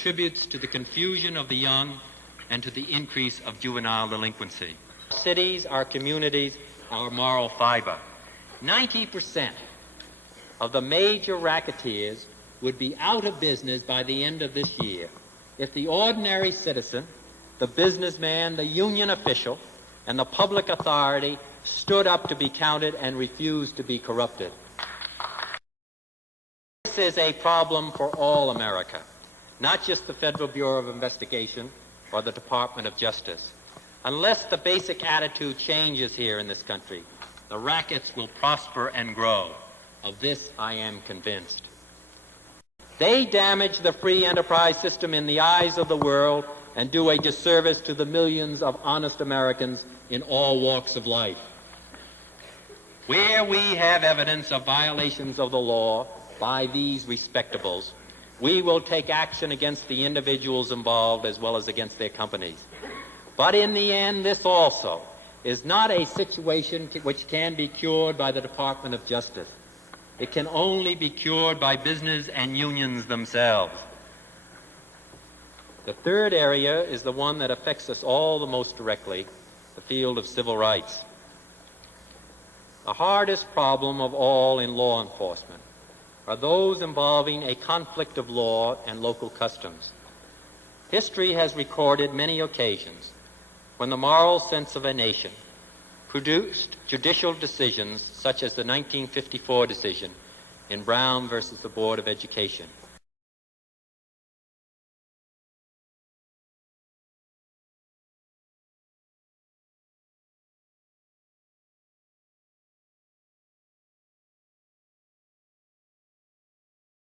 contributes to the confusion of the young and to the increase of juvenile delinquency. Cities, our communities, our moral fiber. 90% of the major racketeers would be out of business by the end of this year if the ordinary citizen, the businessman, the union official, and the public authority stood up to be counted and refused to be corrupted. This is a problem for all America, not just the Federal Bureau of Investigation or the Department of Justice. Unless the basic attitude changes here in this country, the rackets will prosper and grow. Of this I am convinced. They damage the free enterprise system in the eyes of the world and do a disservice to the millions of honest Americans in all walks of life. Where we have evidence of violations of the law by these respectables, we will take action against the individuals involved as well as against their companies. But in the end, this also is not a situation which can be cured by the Department of Justice. It can only be cured by business and unions themselves. The third area is the one that affects us all the most directly, the field of civil rights. The hardest problem of all in law enforcement are those involving a conflict of law and local customs. History has recorded many occasions when the moral sense of a nation produced judicial decisions such as the 1954 decision in Brown versus the Board of Education.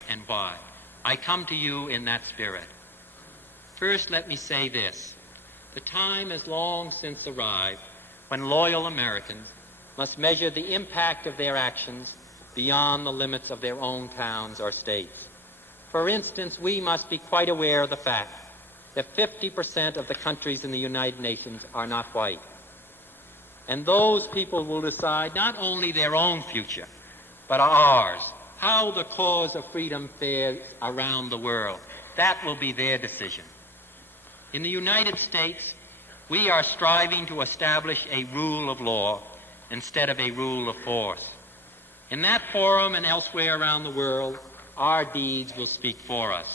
And why? I come to you in that spirit. First, let me say this. The time has long since arrived when loyal Americans must measure the impact of their actions beyond the limits of their own towns or states. For instance, we must be quite aware of the fact that 50% of the countries in the United Nations are not white. And those people will decide not only their own future, but ours, how the cause of freedom fares around the world. That will be their decision. In the United States, we are striving to establish a rule of law instead of a rule of force. In that forum and elsewhere around the world, our deeds will speak for us.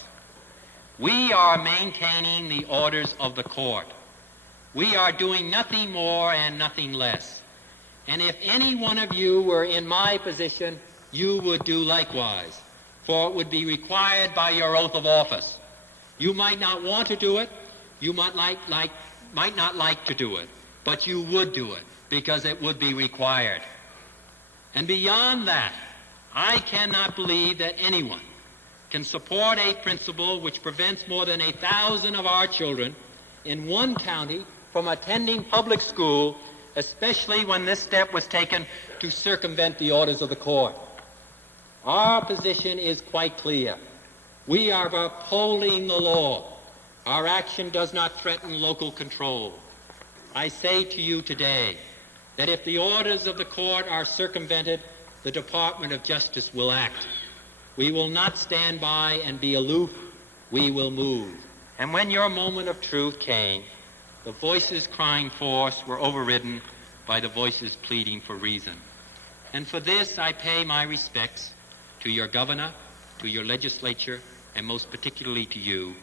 We are maintaining the orders of the court. We are doing nothing more and nothing less. And if any one of you were in my position, you would do likewise, for it would be required by your oath of office. You might not want to do it, you might not like to do it, but you would do it because it would be required. And beyond that, I cannot believe that anyone can support a principle which prevents more than 1,000 of our children in one county from attending public school, especially when this step was taken to circumvent the orders of the court. Our position is quite clear. We are upholding the law. Our action does not threaten local control. I say to you today that if the orders of the court are circumvented, the Department of Justice will act. We will not stand by and be aloof. We will move. And when your moment of truth came, the voices crying force were overridden by the voices pleading for reason. And for this I pay my respects to your governor, to your legislature, and most particularly to you.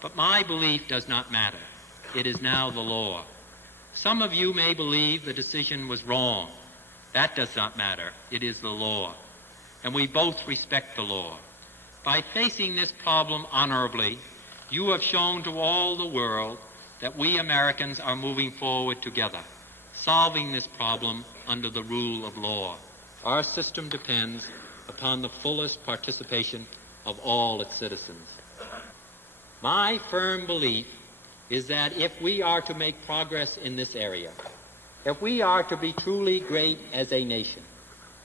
But my belief does not matter. It is now the law. Some of you may believe the decision was wrong. That does not matter. It is the law. And we both respect the law. By facing this problem honorably, you have shown to all the world that we Americans are moving forward together, solving this problem under the rule of law. Our system depends upon the fullest participation of all its citizens. My firm belief is that if we are to make progress in this area, if we are to be truly great as a nation,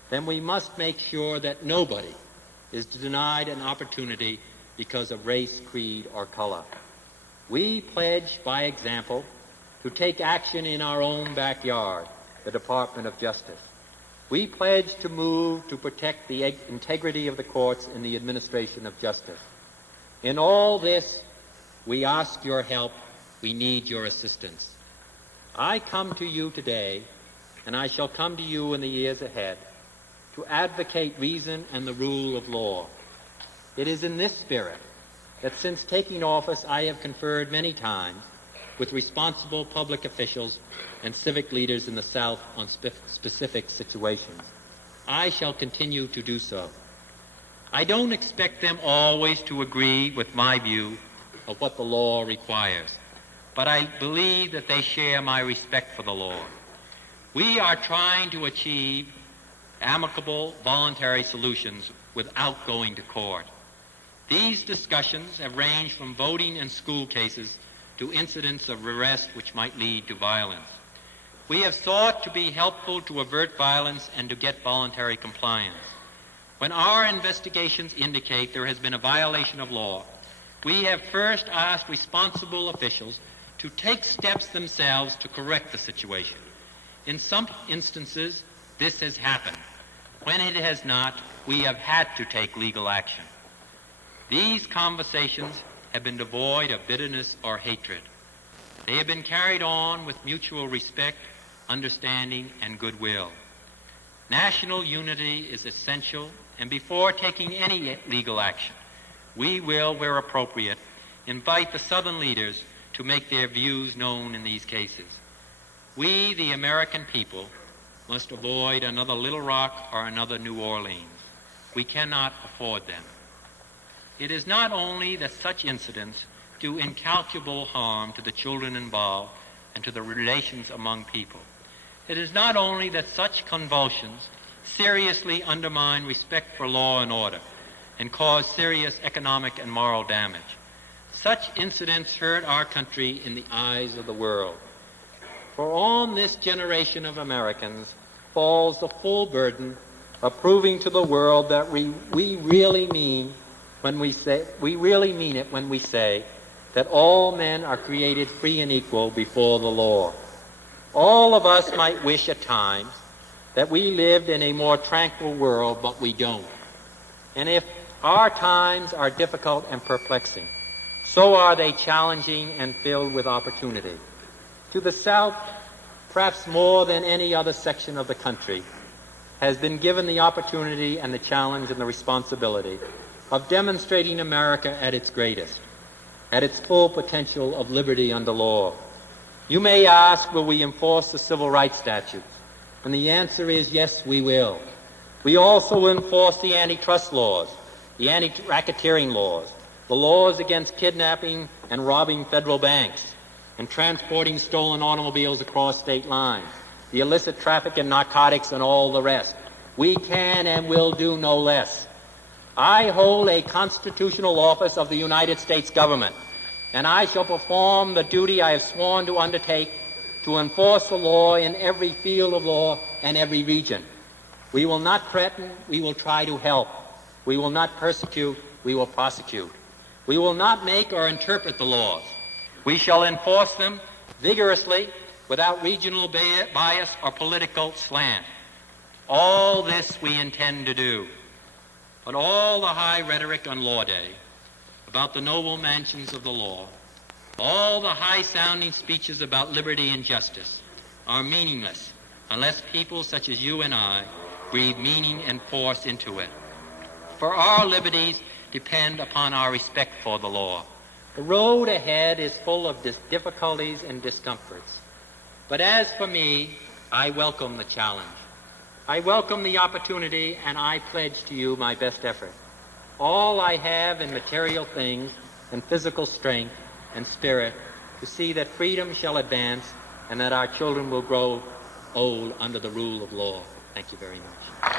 then we must make sure that nobody is denied an opportunity because of race, creed, or color. We pledge, by example, to take action in our own backyard, the Department of Justice. We pledge to move to protect the integrity of the courts in the administration of justice. In all this, We ask your help. We need your assistance. I come to you today, and I shall come to you in the years ahead, to advocate reason and the rule of law. It is in this spirit that since taking office I have conferred many times with responsible public officials and civic leaders in the South on specific situations. I shall continue to do so. I don't expect them always to agree with my view of what the law requires, but I believe that they share my respect for the law. We are trying to achieve amicable, voluntary solutions without going to court. These discussions have ranged from voting in school cases to incidents of arrest which might lead to violence. We have sought to be helpful to avert violence and to get voluntary compliance. When our investigations indicate there has been a violation of law, we have first asked responsible officials to take steps themselves to correct the situation. In some instances, this has happened. When it has not, we have had to take legal action. These conversations have been devoid of bitterness or hatred. They have been carried on with mutual respect, understanding, and goodwill. National unity is essential, and before taking any legal action, we will, where appropriate, invite the Southern leaders to make their views known in these cases. We, the American people, must avoid another Little Rock or another New Orleans. We cannot afford them. It is not only that such incidents do incalculable harm to the children involved and to the relations among people. It is not only that such convulsions seriously undermine respect for law and order and cause serious economic and moral damage. Such incidents hurt our country in the eyes of the world. For on this generation of Americans falls the full burden of proving to the world that we really mean it when we say that all men are created free and equal before the law. All of us might wish at times that we lived in a more tranquil world, but we don't. And if our times are difficult and perplexing, so are they challenging and filled with opportunity. To the South, perhaps more than any other section of the country, has been given the opportunity and the challenge and the responsibility of demonstrating America at its greatest, at its full potential of liberty under law. You may ask, will we enforce the civil rights statutes? And the answer is yes, we will. We also will enforce the antitrust laws, the anti-racketeering laws, the laws against kidnapping and robbing federal banks, and transporting stolen automobiles across state lines, the illicit traffic in narcotics and all the rest. We can and will do no less. I hold a constitutional office of the United States government, and I shall perform the duty I have sworn to undertake to enforce the law in every field of law and every region. We will not threaten, we will try to help. We will not persecute, we will prosecute. We will not make or interpret the laws. We shall enforce them vigorously without regional bias or political slant. All this we intend to do. But all the high rhetoric on Law Day about the noble mansions of the law, all the high-sounding speeches about liberty and justice are meaningless unless people such as you and I breathe meaning and force into it. For our liberties depend upon our respect for the law. The road ahead is full of difficulties and discomforts. But as for me, I welcome the challenge. I welcome the opportunity, and I pledge to you my best effort. All I have in material things and physical strength and spirit to see that freedom shall advance and that our children will grow old under the rule of law. Thank you very much.